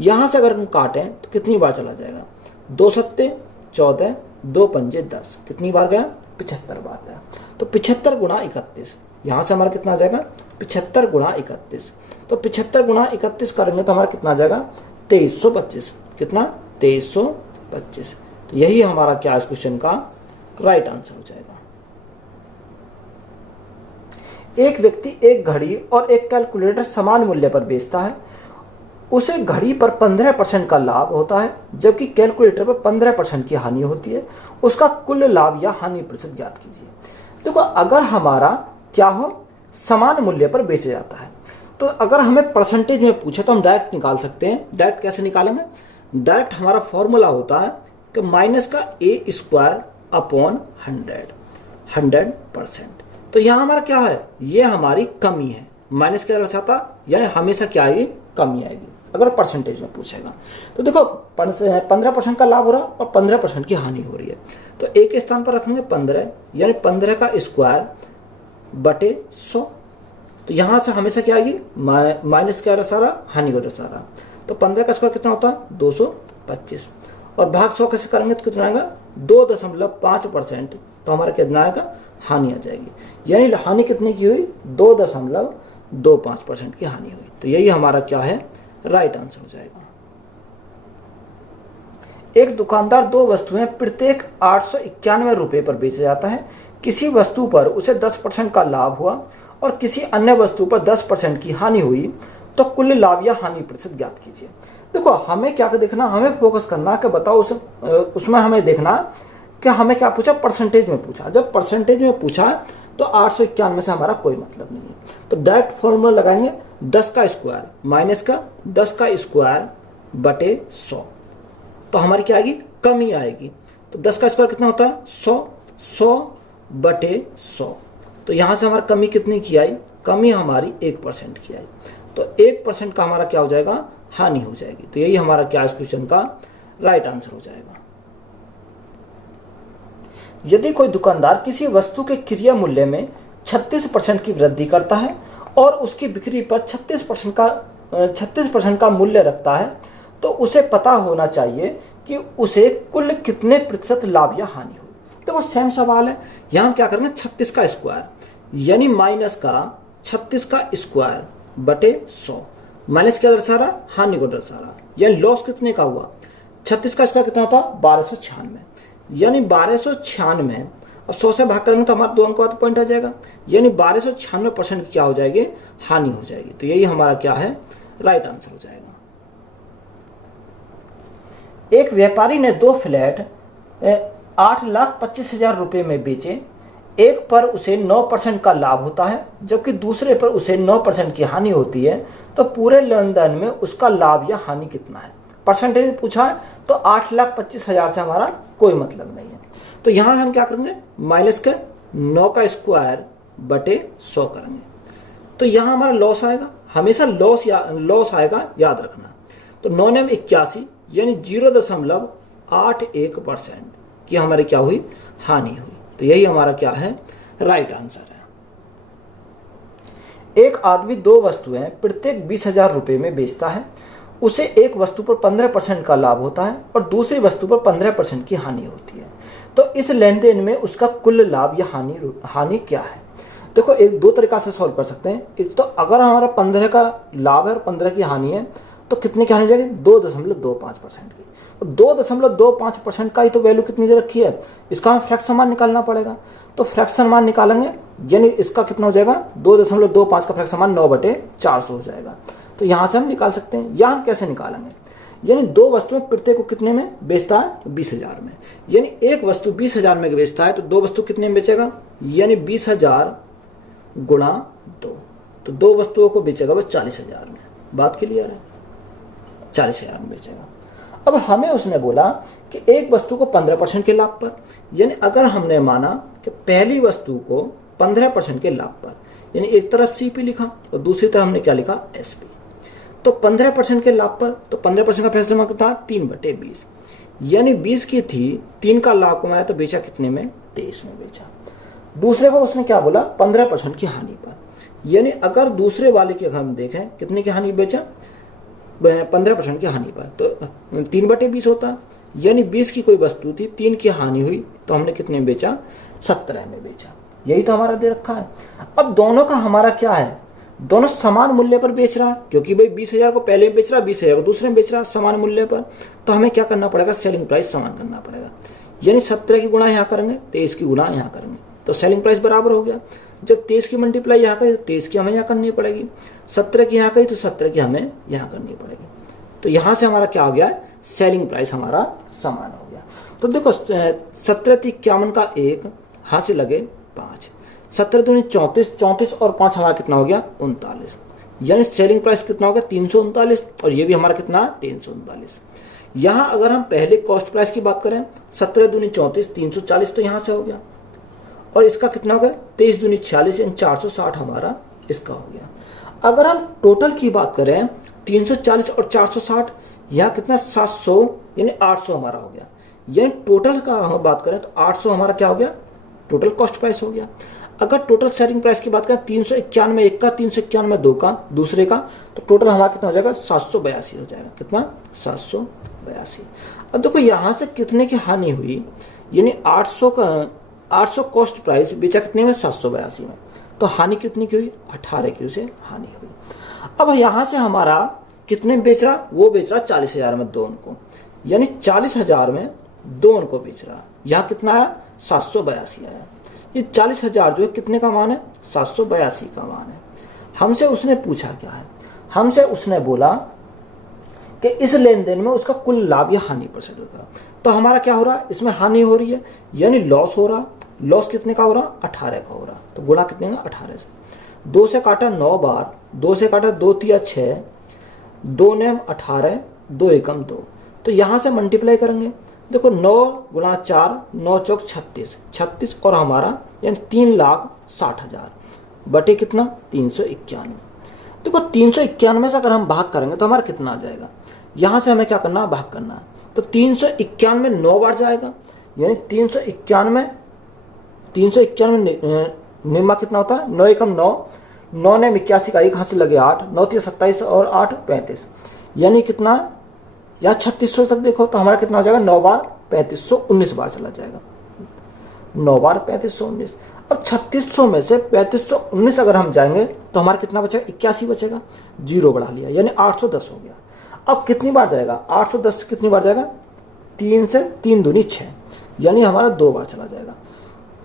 यहाँ से अगर हम काटें तो कितनी बार चला जाएगा, 2 सत्ते 14, 2 पंजे 10, कितनी बार गया, 75 बार गया। तो 75 गुणा 31, यहाँ से हमारा कितना आ जाएगा, 75 गुणा 31। तो 75 गुणा 31 करेंगे तो हमारा कितना आ जाएगा, 2325। कितना, 2325। तो यही हमारा क्या इस क्वेश्चन का राइट आंसर हो जाएगा। एक व्यक्ति एक घड़ी और एक कैलकुलेटर समान मूल्य पर बेचता है। उसे घड़ी पर 15% का लाभ होता है जबकि कैलकुलेटर पर 15% की हानि होती है। उसका कुल लाभ या हानि प्रतिशत ज्ञात कीजिए। देखो, अगर हमारा क्या हो, समान मूल्य पर बेचा जाता है, तो अगर हमें परसेंटेज में पूछे तो हम डायरेक्ट निकाल सकते हैं। डायरेक्ट कैसे निकालेंगे, डायरेक्ट हमारा फॉर्मूला होता है कि माइनस का a² अपॉन 100%। तो यहाँ हमारा क्या है, ये हमारी कमी है। माइनस क्या दर्शाता, यानी हमेशा क्या आएगी, कमी आएगी अगर परसेंटेज में पूछेगा। तो देखो 15% का लाभ हो रहा है और 15% की हानि हो रही है। तो एक स्थान पर रखेंगे 15, यानी 15 का स्क्वायर बटे 100। तो यहाँ से हमेशा क्या आएगी, माइनस क्या दर्शा रहा, हानि को दर्शा रहा। तो 15 का स्क्वायर कितना होता है, 225, और भाग 100 कैसे करेंगे तो कितना आएगा, 2.5%। तो हमारा कितना आएगा, हानि आ जाएगी। यानी हानि कितने की हुई, 2.25% की हानि हुई। तो यही हमारा क्या है, राइट आंसर हो जाएगा। एक दुकानदार 2 वस्तुएं प्रत्येक 891 रुपये पर बेचा जाता है। किसी वस्तु पर उसे 10% का लाभ हुआ और किसी अन्य वस्तु पर 10% की हानि हुई, तो कुल लाभ या हानि प्रतिशत ज्ञात कीजिए। देखो, हमें क्या देखना, हमें फोकस करना कि बताओ उसमें हमें देखना कि हमें क्या पूछा, परसेंटेज में पूछा। जब परसेंटेज में पूछा तो 891 से हमारा कोई मतलब नहीं है। तो डायरेक्ट फॉर्मूला लगाएंगे, 10 का स्क्वायर माइनस का 10 का स्क्वायर बटे 100। तो हमारी क्या आएगी, कमी आएगी। तो 10 का स्क्वायर कितना होता है, 100 बटे 100। तो यहाँ से हमारी कमी कितनी की आई, कमी हमारी 1% की आई। तो 1% का हमारा क्या हो जाएगा, हानि हो जाएगी। तो यही हमारा क्या इस क्वेश्चन का राइट आंसर हो जाएगा। यदि कोई दुकानदार किसी वस्तु के क्रय मूल्य में 36% की वृद्धि करता है और उसकी बिक्री पर 36% का मूल्य रखता है, तो उसे पता होना चाहिए कि उसे कुल कितने प्रतिशत लाभ या हानि हुई। देखो, सेम सवाल है। यहाँ हम क्या करेंगे, 36 का स्क्वायर यानी माइनस का 36 का स्क्वायर बटे 100। माइनस क्या दर्शा रहा, हानि को दर्शा रहा। यानी लॉस कितने का हुआ, 36 का स्क्वायर कितना होता, 1296, यानी 1296 और 100 से भाग करेंगे तो हमारा 2 अंक वाला पॉइंट आ जाएगा। यानी 1296% क्या हो जाएगी, हानि हो जाएगी। तो यही हमारा क्या है, राइट आंसर हो जाएगा। एक व्यापारी ने 2 फ्लैट 8,25,000 रुपये में बेचे। एक पर उसे 9% का लाभ होता है जबकि दूसरे पर उसे 9% की हानि होती है। तो पूरे लेनदेन में उसका लाभ या हानि कितना है। परसेंटेज पूछा है तो 8,25,000 से हमारा कोई मतलब नहीं है। तो यहाँ हम क्या करेंगे, माइनस के 9 का स्क्वायर बटे 100 करेंगे। तो यहाँ हमारा लॉस आएगा, हमेशा लॉस आएगा, याद रखना। तो 9 ने 81 यानी 0.81% की हमारी क्या हुई, हानि हुई। तो यही हमारा क्या है, राइट आंसर है। एक आदमी 2 वस्तुएं प्रत्येक 20,000 रुपये में बेचता है। उसे एक वस्तु पर 15% का लाभ होता है और दूसरी वस्तु पर 15% की हानि होती है। तो इस लेन देन में उसका कुल लाभ या हानि क्या है। देखो, एक 2 तरीका से सॉल्व कर सकते हैं। एक तो अगर हमारा 15 का लाभ है और 15 की हानि है तो कितने की हानि जाएगी, 2.25% की। तो 2.25% का ही तो वैल्यू कितनी दे रखी है, इसका हमें फ्रैक्शन मान निकालना पड़ेगा। तो फ्रैक्शन मान निकालेंगे, यानी इसका कितना हो जाएगा, 2.25 का फ्रैक्शन मान 9/400 हो जाएगा। तो यहाँ से हम निकाल सकते हैं। यहाँ हम कैसे निकालेंगे, यानी 2 वस्तुएं प्रत्येक को कितने में बेचता है, 20,000 में। यानी एक वस्तु 20,000 में बेचता है तो 2 वस्तु कितने में बेचेगा, यानी 20,000 गुणा 2। तो 2 वस्तुओं को बेचेगा बस 40,000 में। बात क्लियर है, 40,000 में बेचेगा। अब हमें उसने बोला कि एक वस्तु को 15% के लाभ पर, यानी अगर हमने माना कि पहली वस्तु को 15% के लाभ पर, यानी एक तरफ सीपी लिखा और दूसरी तरफ हमने क्या लिखा, एसपी। तो 15% के लाभ पर, तो 15% का फ्रैक्शन कितना, 3/20, यानी 20 की थी, 3 का लाभ कमाया तो बेचा कितने में, 23 में बेचा। दूसरे को उसने क्या बोला, 15% की हानि पर, यानी अगर दूसरे वाले की अगर हम देखें कितने की हानि बेचा, 15% की हानि पर, तो 3/20 होता, यानी 20 की कोई वस्तु थी, 3 की हानि हुई तो हमने कितने में बेचा, 17 में बेचा। यही तो हमारा दे रखा है। अब दोनों का हमारा क्या है, दोनों समान मूल्य पर बेच रहा है, क्योंकि भाई 20,000 को पहले बेच रहा, 20,000 को दूसरे में बेच रहा, समान मूल्य पर, तो हमें क्या करना पड़ेगा, सेलिंग प्राइस समान करना पड़ेगा। यानी 17 की गुणा यहाँ करेंगे, 23 की गुणा यहाँ करेंगे, तो सेलिंग प्राइस बराबर हो गया। जब 23 की मल्टीप्लाई यहाँ करें तो 23 की हमें यहाँ करनी पड़ेगी, 17 की यहाँ करी तो 17 की हमें यहाँ करनी पड़ेगी। तो यहाँ से हमारा क्या हो गया, सेलिंग प्राइस हमारा समान हो गया। तो देखो 1751 का 1 हाथ से लगे 5, 17 दूनी 34, 34 और 5 हमारा कितना हो गया, 39, यानी सेलिंग प्राइस कितना हो गया, 339, और ये भी हमारा कितना, 339। यहाँ अगर हम पहले कॉस्ट प्राइस की बात करें, 17 दूनी 34, 340 तो यहाँ से हो गया, और इसका कितना हो गया, 23 दूनी 46, यानी 460 हमारा इसका हो गया। अगर हम टोटल की बात करें, 340 और 460, यहाँ कितना, 700, यानी 800 हमारा हो गया। यानी टोटल का हम बात करें तो 800 हमारा क्या हो गया, टोटल कॉस्ट प्राइस हो गया। अगर टोटल सेलिंग प्राइस की बात करें, 391 एक का, 391 2 का, दूसरे का, तो टोटल हमारा कितना हो जाएगा, 782 हो जाएगा। कितना, 782। अब देखो यहाँ से कितने की हानि हुई, यानी 800 कॉस्ट प्राइस बेचा कितने में, 782 में, तो हानि कितनी की हुई, 18 की उसे हानि हुई। अब यहाँ से हमारा कितने बेच रहा, वो बेच रहा 40,000 में दोनों को, यानी 40,000 में दोनों को बेच रहा। यहाँ कितना आया, 782 आया। ये 40,000 जो है कितने का मान है, 782 का मान है। हमसे उसने पूछा क्या है, हमसे उसने बोला कि इस लेन देन में उसका कुल लाभ या हानि परसेंट होगा। तो हमारा क्या हो रहा है, इसमें हानि हो रही है, यानी लॉस हो रहा। लॉस कितने का हो रहा, 18 का हो रहा, तो गुणा कितने का, 18 से। 2 से काटा 9 बार, 2 से काटा 2 तिया 6, 2 ने 18, 2 एकम 2, तो यहाँ से मल्टीप्लाई करेंगे। देखो 9 गुणा 4, 9 चौक 36, 36 और हमारा यानी 3,60,000 बटे कितना, 391। देखो 391 से अगर हम भाग करेंगे तो हमारा कितना आ जाएगा, यहाँ से हमें क्या करना है, भाग करना है। तो 391 9 बार जाएगा, यानी 391 निम्मा कितना होता है, 9 एकम 9, 9 ने 81 का 1 हाथ से लगे 8, 9 तिया 27 और 8 35, यानी कितना, या 3600 तक देखो तो हमारा कितना हो जाएगा, 9 बार 3519 बार चला जाएगा, 9 बार 3519। अब 3600 में से 3519 अगर हम जाएंगे तो हमारा कितना बचेगा, 81 बचेगा, 0 बढ़ा लिया, यानी 810 हो गया। अब कितनी बार जाएगा, 810 से कितनी बार जाएगा, 3 से 3 दूनी 6, यानी हमारा 2 बार चला जाएगा।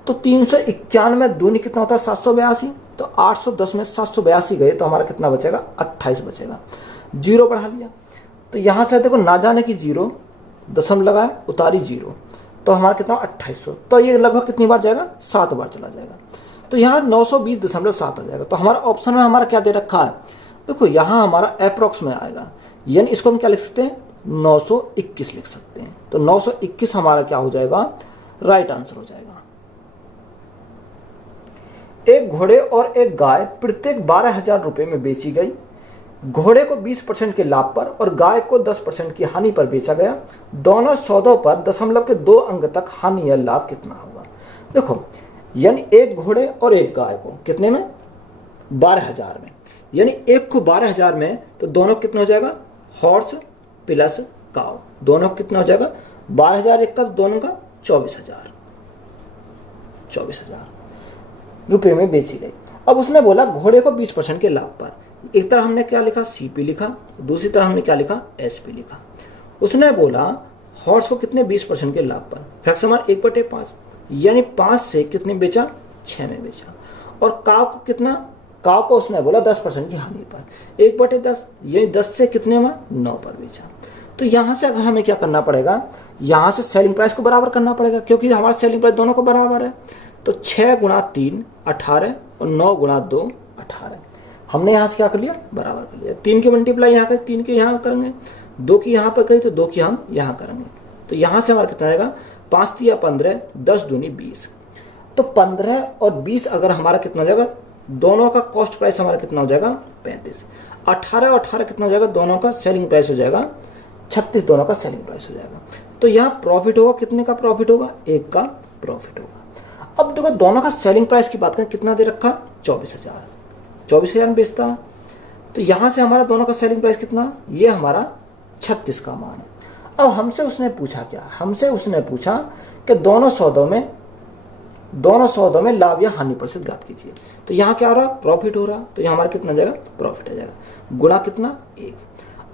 तो 391 में दूनी कितना होता है, 782, तो 810 में 782 गए तो हमारा कितना बचेगा, 28 बचेगा, 0 बढ़ा लिया। तो यहाँ से देखो ना जाने की 0, दशम लगाए, उतारी 0, तो हमारा कितना 2800, तो ये लगभग कितनी बार जाएगा, 7 बार चला जाएगा। तो यहाँ 920.7 आ जाएगा। तो हमारा ऑप्शन में हमारा क्या दे रखा है, देखो यहाँ हमारा अप्रोक्स में आएगा, यानी इसको हम क्या लिख सकते हैं, 921 लिख सकते हैं। तो 921 हमारा क्या हो जाएगा, राइट आंसर हो जाएगा। एक घोड़े और एक गाय प्रत्येक 12,000 रुपए में बेची गई। घोड़े को 20% के लाभ पर और गाय को 10% की हानि पर बेचा गया। दोनों सौदों पर दशमलव के 2 अंक तक हानि या लाभ कितना होगा। देखो यानी एक घोड़े और एक गाय को कितने में, 12,000 में, यानी एक को 12,000 में, तो दोनों कितना हो जाएगा, हॉर्स प्लस काव, दोनों कितना हो जाएगा, 12,000 एक का, दोनों का 24,000 रुपए में बेची गई। अब उसने बोला घोड़े को 20% के लाभ पर, एक तरह हमने क्या लिखा, सीपी लिखा, दूसरी तरह हमने क्या लिखा, एसपी लिखा। उसने बोला हॉर्स को कितने 20% के लाभ पर, फ्रैक्शन 1/5, यानी 5 से कितने बेचा, 6 में बेचा। और काव को कितना, काव को उसने बोला 10% की हानि पर, 1/10, यानी 10 से कितने में, 9 पर बेचा। तो यहाँ से अगर हमें क्या करना पड़ेगा, यहाँ से सेलिंग प्राइस को बराबर करना पड़ेगा, क्योंकि हमारा सेलिंग प्राइस दोनों को बराबर है। तो 6 गुणा 3 18 और 9 गुणा 2 18, हमने यहाँ से क्या कर लिया, बराबर कर लिया। 3 की मल्टीप्लाई यहाँ करें, 3 के यहाँ करेंगे, 2 की यहाँ पर करें तो 2 की हम यहाँ करेंगे। तो यहाँ से हमारा कितना आएगा, 5 तिया 15, 10 दूनी 20, तो 15 और 20 अगर हमारा कितना हो जाएगा, दोनों का कॉस्ट प्राइस हमारा कितना हो जाएगा 35। 18 और 18 कितना हो जाएगा, दोनों का सेलिंग प्राइस हो जाएगा 36, दोनों का सेलिंग प्राइस हो जाएगा। तो यहाँ प्रॉफिट होगा, कितने का प्रॉफिट होगा, 1 का प्रॉफिट होगा। अब देखो दोनों का सेलिंग प्राइस की बात करें, कितना दे रखा 24,000, 24,000 में बेचता है। तो यहाँ से हमारा दोनों का सेलिंग प्राइस कितना, ये हमारा 36 का मान है। अब हमसे उसने पूछा क्या, हमसे उसने पूछा कि दोनों सौदों में लाभ या हानि प्रतिशत ज्ञात कीजिए। तो यहाँ क्या हो रहा, प्रॉफिट हो रहा, तो यहाँ हमारा कितना जाएगा, प्रॉफिट आ जाएगा, गुणा कितना 1।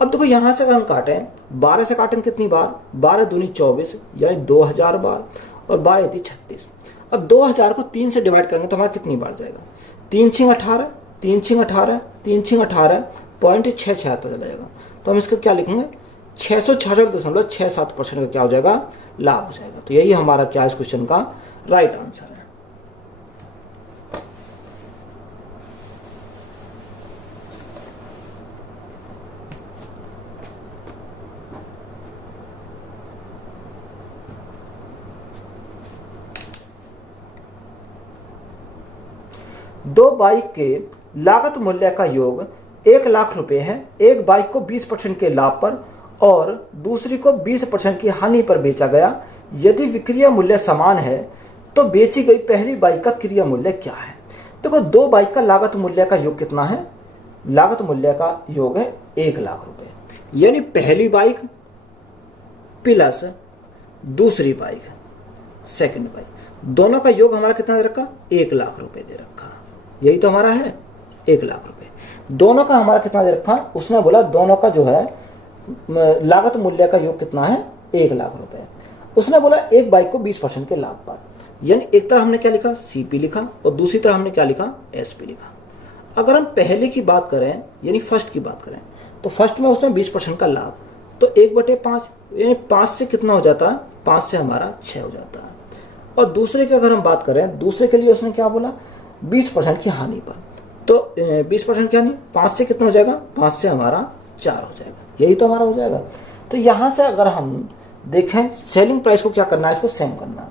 अब देखो यहाँ से अगर हम काटें, 12 से काटें कितनी बार, 12 दूनी 24 यानी 2000 बार, और 12 थी 36। अब 2000 को 3 से डिवाइड करेंगे तो हमारा कितनी बार जाएगा, 3 छिंग 18, 3 छिंग 18, 3 छिंग 18 .676 चला जाएगा। तो हम इसको क्या लिखेंगे, 666.67% का क्या हो जाएगा, लाभ हो जाएगा। तो यही हमारा क्या इस क्वेश्चन का राइट आंसर है। दो बाइक के लागत मूल्य का योग 1 लाख रुपए है। एक बाइक को 20% के लाभ पर और दूसरी को 20% की हानि पर बेचा गया। यदि विक्रय मूल्य समान है तो बेची गई पहली बाइक का क्रय मूल्य क्या है। देखो दो बाइक का लागत मूल्य का योग कितना है, लागत मूल्य का योग है 1 लाख रुपए, यानी पहली बाइक प्लस दूसरी बाइक सेकंड बाइक, दोनों का योग हमारा कितना दे रखा, 1 लाख रुपए दे रखा। यही तो हमारा है 1 लाख रुपए। दोनों का हमारा कितना दे रखा, उसने बोला दोनों का जो है लागत मूल्य का योग कितना है 1 लाख रुपए। उसने बोला एक बाइक को 20% के लाभ पर, यानी एक तरह हमने क्या लिखा सीपी लिखा और दूसरी तरह हमने क्या लिखा एसपी लिखा। अगर हम पहले की बात करें यानी फर्स्ट की बात करें तो फर्स्ट में उसने 20% का लाभ, तो 1/5 यानी 5 से कितना हो जाता है, 5 से हमारा 6 हो जाता है। और दूसरे की अगर हम बात करें, दूसरे के लिए उसने क्या बोला 20% की हानि पर, तो 20% की हानि 5 से कितना हो जाएगा, 5 से हमारा 4 हो जाएगा। यही तो हमारा हो जाएगा। तो यहाँ से अगर हम देखें सेलिंग प्राइस को क्या करना है, इसको सेम करना है।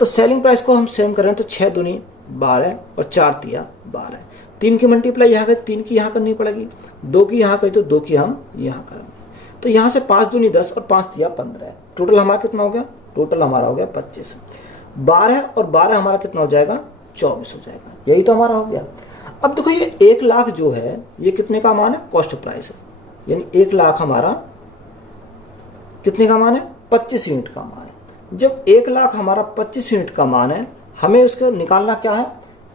तो सेलिंग प्राइस को हम सेम करें तो 6 दूनी 12 और 4 तिया 12, 3 की मल्टीप्लाई यहाँ कर 3 की यहाँ करनी पड़ेगी, 2 की यहाँ करी तो 2 की हम यहाँ करेंगे। तो यहाँ से 5 दूनी 10 और 5 तिया 15, टोटल हमारा कितना हो गया, टोटल हमारा हो गया 25। 12 और 12 हमारा कितना हो जाएगा 24 हो जाएगा। यही तो हमारा हो गया। अब देखो ये 1 लाख जो है ये कितने का मान है, कॉस्ट प्राइस है, यानी 1 लाख हमारा कितने का मान है, 25 यूनिट का मान है। जब 1 लाख हमारा 25 यूनिट का मान है, हमें उसको निकालना क्या है,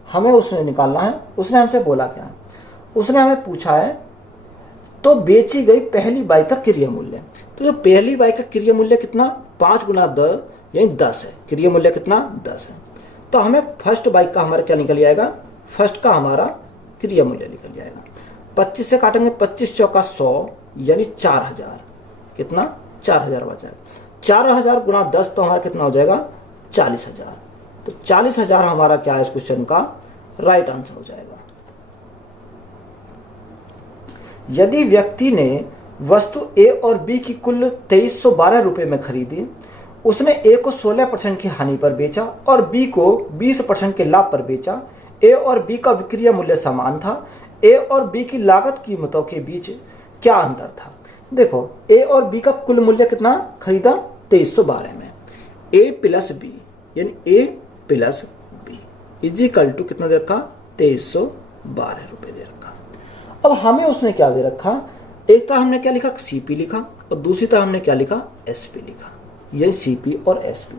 हमें उसने निकालना है, उसने हमसे बोला क्या है, उसने हमें पूछा है तो बेची गई पहली बाइक का क्रय मूल्य। तो जो पहली बाइक का क्रय मूल्य कितना 5 गुना 10 यानी 10 है, क्रय मूल्य कितना 10 है। तो हमें फर्स्ट बाइक का हमारा क्या निकल जाएगा, फर्स्ट का हमारा क्रय मूल्य निकल जाएगा। 25 से काटेंगे 25 चौका 100 यानी 4000, कितना 4000 बचा। 4000 गुना 10 तो हमारा कितना हो जाएगा 40,000। तो 40,000 हमारा क्या है इस क्वेश्चन का राइट आंसर हो जाएगा। यदि व्यक्ति ने वस्तु ए और बी की कुल 2312 रुपए में खरीदी, उसने ए को 16% की हानि पर बेचा और बी को 20% के लाभ पर बेचा। ए और बी का विक्रय मूल्य समान था। ए और बी की लागत कीमतों के बीच क्या अंतर था। देखो ए और बी का कुल मूल्य कितना खरीदा 2312 में, ए प्लस बी यानी ए प्लस बी इजिकल टू कितना दे रखा 2312 रुपए दे रखा। अब हमें उसने क्या दे रखा, एक तरह हमने क्या लिखा सीपी लिखा और दूसरी तरह हमने क्या लिखा एसपी लिखा, ये सीपी और एसपी।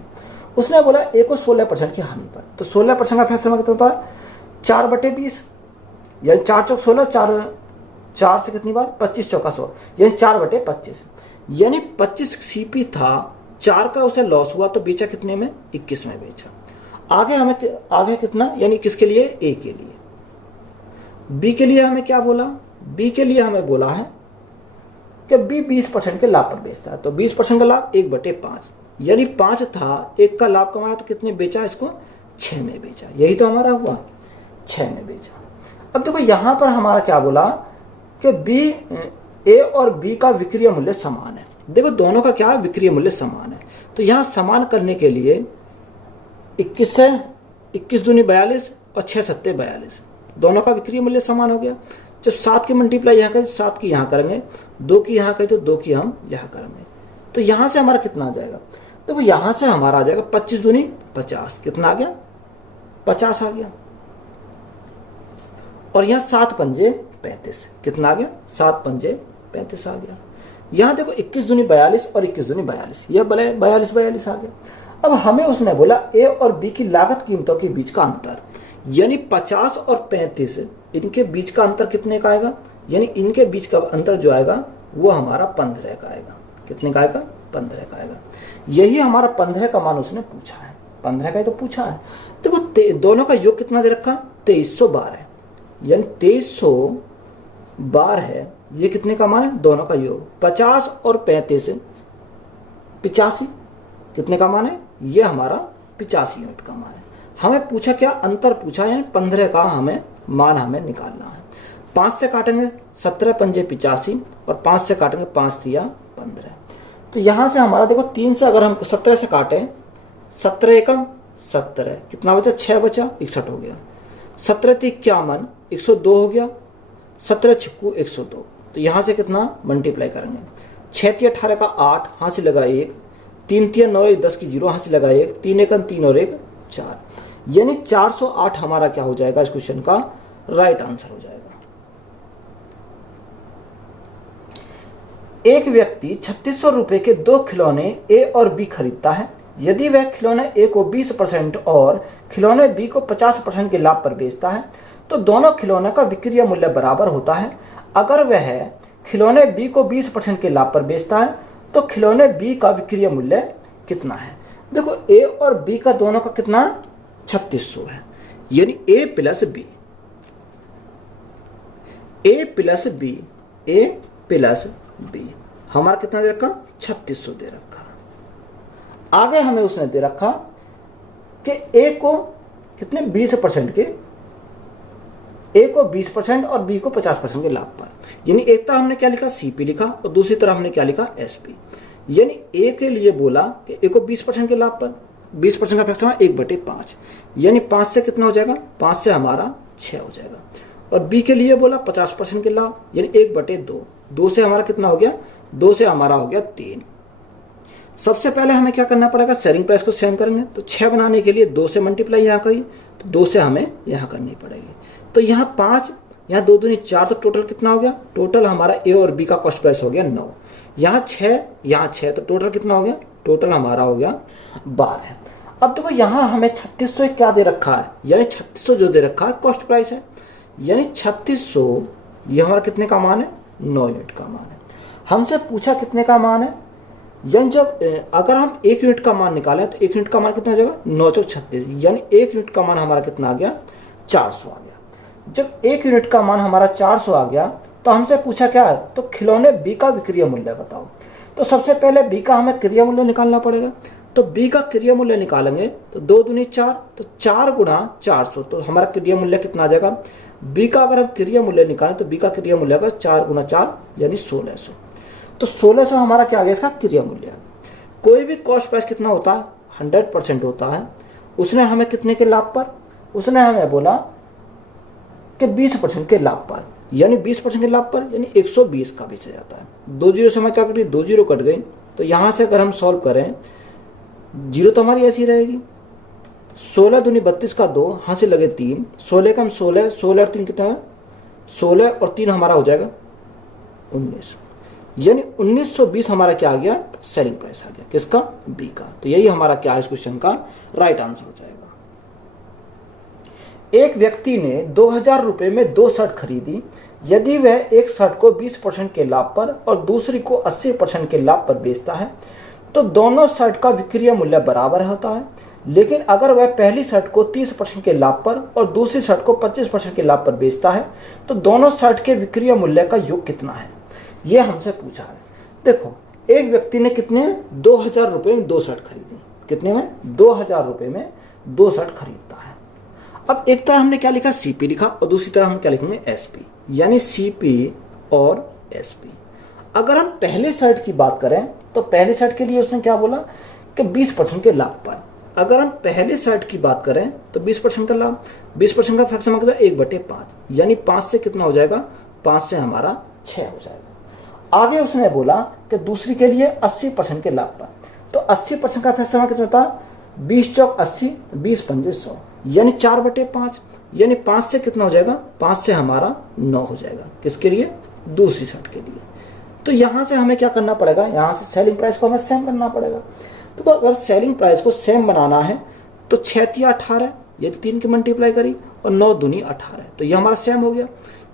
उसने बोला ए को 16% की हानि पर, तो 16% का फैसला कितना होता है 4/20 यानी 4 चौक 16, 4 से कितनी बार 25 चौका 100 यानी 4/25 यानी 25 सीपी था, 4 का उसे लॉस हुआ तो बेचा कितने में 21 में बेचा। आगे हमें आगे कितना यानी किसके लिए ए के लिए। बी के लिए हमें क्या बोला, बी के लिए हमें बोला है कि बी 20% के लाभ पर बेचता है, तो 20% का लाभ 1/5 यानी 5 था, 1 का लाभ कमाया तो कितने बेचा इसको 6 में बेचा। यही तो हमारा हुआ 6 में बेचा। अब देखो यहां पर हमारा क्या बोला कि बी ए और बी का विक्रय मूल्य समान है। देखो दोनों का क्या विक्रय मूल्य समान है, तो यहां समान करने के लिए 21 दूनी 42 और 6 सत्ते 42 दोनों का विक्रय मूल्य समान हो गया। जब 7 की मल्टीप्लाई यहाँ करें 7 की यहाँ करेंगे, 2 की यहाँ करें तो 2 की हम यहाँ करेंगे, तो यहाँ से हमारा कितना आ जाएगा? देखो यहाँ से हमारा आ जाएगा 25 दूनी 50, कितना आ गया? 50 आ गया। और यहाँ 7 पंजे 35, कितना आ गया? 7 पंजे 35 आ गया। यहाँ देखो 21 दूनी 42 और 21 दूनी 42, यह 42 आ गया। अब हमें उसने बोला ए और बी की लागत कीमतों के बीच का अंतर, यानी 50 और 35 इनके बीच का अंतर कितने का आएगा? यानी इनके बीच का अंतर जो आएगा वो हमारा 15 का आएगा। कितने का आएगा? 15 का आएगा। यही हमारा 15 का मान उसने पूछा है, 15 का ही तो पूछा है। देखो दोनों का योग कितना दे रखा? 2312 है, यानी 2312 है। ये कितने का मान है? दोनों का योग। 50 और 35 85, कितने का मान है? ये हमारा 85 यूनिट का मान है। हमें पूछा क्या? अंतर पूछा, यानी 15 का हमें मान हमें निकालना है। 5 से काटेंगे 17 पंजे 85 और 5 से काटेंगे 5 तिया 15। तो यहां से हमारा देखो 3 से अगर हम 17 से काटें, 17 एकम 17, कितना बचा? 6 बचा, 61 हो गया। 17 × 51 102 हो गया। 17 × 102, तो यहां से कितना मल्टीप्लाई करेंगे? 6 × 18 का 8, हाथ से लगा 1, 3 × 9 10 की 0, हाथ से लगा 1, 3 एकम 3 और 1 4, यानी 408 हमारा क्या हो जाएगा? इस क्वेश्चन का राइट आंसर हो जाएगा। एक व्यक्ति 3600 रुपए के 2 खिलौने ए और बी खरीदता है। यदि वह खिलौने ए को 20% और खिलौने बी को 50% के लाभ पर बेचता है तो दोनों खिलौनों का विक्रय मूल्य बराबर होता है। अगर वह खिलौने बी को 20% के लाभ पर बेचता है तो खिलौने बी का विक्रय मूल्य कितना है? देखो ए और बी का दोनों का कितना? 3600 है, यानी ए प्लस बी, ए प्लस बी, ए प्लस बी हमारा कितना दे रखा? 3600 दे रखा। आगे हमें उसने दे रखा कि ए को कितने 20% के, ए को 20% और बी को 50% के लाभ पर, यानी एक तरह हमने क्या लिखा? सीपी लिखा और दूसरी तरफ हमने क्या लिखा? एसपी। यानी ए के लिए बोला कि ए को 20% के लाभ पर, 20% का फ्रैक्शन 1/5, यानी 5 से कितना हो जाएगा? 5 से हमारा 6 हो जाएगा। और बी के लिए बोला 50% के लाभ, यानी 1/2, 2 से हमारा कितना हो गया? 2 से हमारा हो गया 3। सबसे पहले हमें क्या करना पड़ेगा? सेलिंग प्राइस को सेम करेंगे, तो 6 बनाने के लिए 2 से मल्टीप्लाई यहाँ करिए, तो 2 से हमें यहाँ करनी पड़ेगी। तो यहाँ 5, यहाँ 2 दूनी 4, तो टोटल कितना हो गया? टोटल हमारा ए और बी का कॉस्ट प्राइस हो गया 9, यहाँ 6, तो टोटल कितना हो गया? टोटल हमारा हो गया 12। अब देखो यहाँ हमें 3600 क्या दे रखा है? यानी 3600 जो दे रखा है कॉस्ट प्राइस है, यानी 3600 ये हमारा कितने का मान है? 9 यूनिट का मान है। हमसे पूछा कितने का मान है? यानी जब अगर हम 1 यूनिट का मान निकालें तो 1 यूनिट का मान कितना हो जाएगा? 936, यानी 1 यूनिट का मान हमारा कितना आ गया? 400 आ गया। जब 1 यूनिट का मान हमारा 400 आ गया तो हमसे पूछा क्या है? तो खिलौने बी का विक्रय मूल्य बताओ। तो सबसे पहले बी का हमें क्रय मूल्य निकालना पड़ेगा। तो बी का क्रय मूल्य निकालेंगे तो 2 दूनी 4, तो 4 × 400, तो हमारा क्रय मूल्य कितना आ जाएगा? बी का अगर हम क्रय मूल्य निकालें तो बी का क्रय मूल्य आएगा 4 × 4 यानी 1600। तो 1600 हमारा क्या आ गया? इसका क्रय मूल्य। कोई भी कॉस्ट प्राइस कितना होता है? 100% होता है। उसने हमें कितने के लाभ पर? उसने हमें बोला कि 20% के लाभ पर, यानी 20% के लाभ पर, यानी 120 का बेचा जाता है। 2 जीरो से हमें क्या कट गई? 2 जीरो कट गई। तो यहां से अगर हम सॉल्व करें, जीरो तो हमारी ऐसी रहेगी। 16 दूनी 32 का 2, हाथ से लगे 3, 16 का हम 16, 16 और 3 कितना है? 16 और 3 हमारा हो जाएगा 19, यानी 1920 हमारा क्या आ गया? सेलिंग प्राइस आ गया। किसका? बी का। तो यही हमारा क्या है इस क्वेश्चन का राइट आंसर हो जाएगा। एक व्यक्ति ने 2000 रुपए में 2 शर्ट खरीदी। यदि वह एक शर्ट को 20% के लाभ पर और दूसरी को 80% के लाभ पर बेचता है तो दोनों शर्ट का विक्रय मूल्य बराबर होता है। लेकिन अगर वह पहली शर्ट को 30% के लाभ पर और दूसरी शर्ट को 25% के लाभ पर बेचता है तो दोनों शर्ट के विक्रय मूल्य का योग कितना है? यह हमसे पूछा है। देखो एक व्यक्ति ने कितने 2000 रुपए में 2 शर्ट खरीदी। कितने में? 2000 रुपए में 2 शर्ट खरीदता है। अब एक तरह हमने क्या लिखा? सीपी लिखा और दूसरी तरह हम क्या लिखेंगे? एसपी, यानी सीपी और एसपी। अगर हम पहले शर्ट की बात करें तो पहले शर्ट के लिए उसने क्या बोला कि 20% के लाभ पर। अगर हम पहले शर्ट की बात करें तो 20% का लाभ, 20% का फ्रैक्शन कितना 1/5, यानी 5 से कितना हो जाएगा, 5 से हमारा 6 हो जाएगा। आगे उसने बोला कि दूसरी के लिए 80% के लाभ पर, तो 80% का फ्रैक्शन कितना था, 20 चौक 80, 20 पंजे 100, यानी 4/5, यानी 5 से कितना हो जाएगा, 5 से हमारा 9 हो जाएगा। किसके लिए, दूसरी शर्ट के लिए। तो यहां से हमें क्या करना पड़ेगा, यहां से सेलिंग प्राइस को हमें सेम करना पड़ेगा। तो अगर सेलिंग प्राइस को सेम बनाना है तो 6 × 18, ये 3 की मल्टीप्लाई करी और 9 दूनी 18, तो ये हमारा सेम हो गया।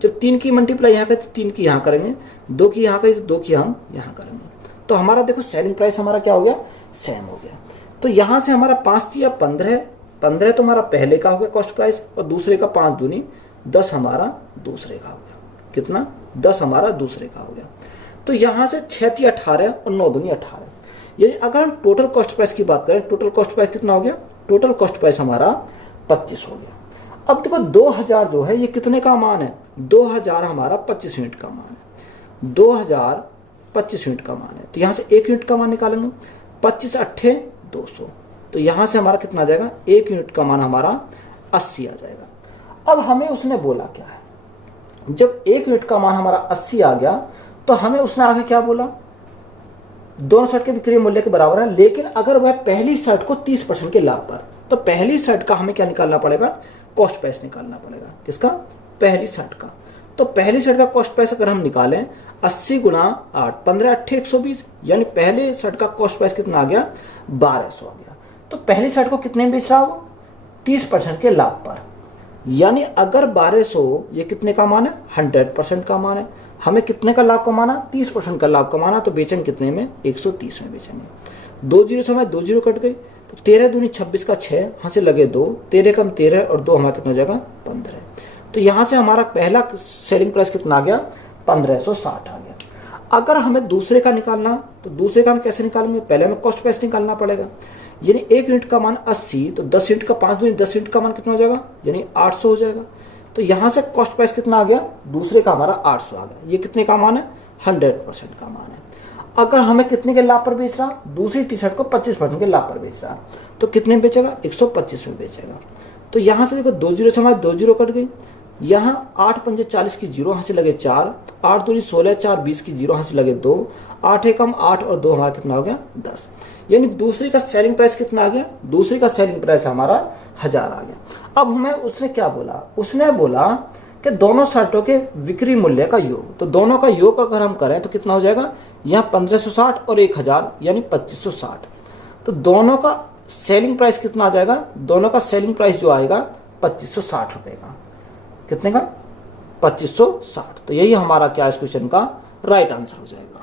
जब 3 की मल्टीप्लाई यहाँ करें तो 3 की यहाँ करेंगे, 2 की यहाँ करें तो 2 की हम यहाँ करेंगे, तो हमारा देखो सेलिंग प्राइस हमारा क्या हो गया, सेम हो गया। तो यहाँ से हमारा 5 दिया 15, 15 तो हमारा पहले का हो गया कॉस्ट प्राइस, और दूसरे का 5 दूनी 10 हमारा दूसरे का हो गया। कितना, 10 हमारा दूसरे का हो गया। तो यहाँ से 6 × 18 और 9 दूनी 18, यानी अगर हम टोटल कॉस्ट प्राइस की बात करें, टोटल कॉस्ट प्राइस कितना हो गया, टोटल कॉस्ट प्राइस हमारा 25 हो गया। अब देखो 2000 जो है ये कितने का मान है, 2000 हमारा 25 यूनिट का मान है, 2000 25 यूनिट का मान है। तो यहाँ से 1 यूनिट का मान निकालेंगे, 25 × 8 200, तो यहाँ से हमारा कितना आ जाएगा, 1 यूनिट का मान हमारा 80 आ जाएगा। अब हमें उसने बोला क्या है, जब 1 यूनिट का मान हमारा 80 आ गया तो हमें उसने आगे क्या बोला, दोनों शर्ट के विक्रय मूल्य के बराबर है, लेकिन अगर वह पहली शर्ट को 30% के लाभ पर, तो पहली शर्ट का हमें क्या निकालना पड़ेगा, कॉस्ट प्राइस निकालना पड़ेगा। किसका, पहली शर्ट का। तो पहली शर्ट का कॉस्ट प्राइस अगर हम निकालें 80 × 8, 15 × 8 120, यानी पहले शर्ट का कॉस्ट प्राइस कितना आ गया, 1200 आ गया। तो पहली शर्ट को कितने में बेच रहा हो, 30% के लाभ पर, यानी अगर 1200 ये कितने का मान है, 100% का मान है, हमें कितने का लाभ कमाना, 30% का लाभ कमाना, तो बेचेंगे कितने में, 130 में बेचेंगे। 2 जीरो समय 2 जीरो कट गई, तो 13 दूनी 26 का 6, यहाँ से लगे 2, 13 कम 13 और 2 हमारा कितना हो जाएगा, 15। तो यहाँ से हमारा पहला सेलिंग प्राइस कितना आ गया, 1560 आ गया। अगर हमें दूसरे का निकालना, तो दूसरे का हम कैसे निकालेंगे, पहले हमें कॉस्ट प्राइस निकालना पड़ेगा, यानी 1 यूनिट का मान 80, तो 10 यूनिट का 5 दूनी 10 यूनिट का मान कितना हो जाएगा, यानी 800 हो जाएगा। तो यहाँ से कॉस्ट प्राइस कितना आ गया, दूसरे का हमारा 800 आ गया। ये कितने का मान है, 100% का मान है। अगर हमें कितने के लाभ पर बेच रहा, दूसरी टी शर्ट को 25% के लाभ पर बेच रहा, तो कितने में बेचेगा, 125 में बेचेगा। तो यहाँ से देखो 2 जीरो से हमारे 2 जीरो कट गई, यहाँ 8 पंजे 40 की 0, यहाँ से लगे 4, 8 दूनी 16, 4 20 की 0, यहाँ से लगे 2, 8 एकम 8 और 2 हमारा कितना हो गया, 10। यानी दूसरी का सेलिंग प्राइस कितना आ गया, दूसरी का सेलिंग प्राइस हमारा 1000 आ गया। अब हमें उसने क्या बोला, उसने बोला कि दोनों शर्टों के बिक्री मूल्य का योग, तो दोनों का योग अगर हम करें तो कितना हो जाएगा, यहाँ 1560 और 1000 यानी 2560। तो दोनों का सेलिंग प्राइस कितना आ जाएगा, दोनों का सेलिंग प्राइस जो आएगा 2560 रुपए का। कितने का, 2560। तो यही हमारा क्या इस क्वेश्चन का राइट आंसर हो जाएगा।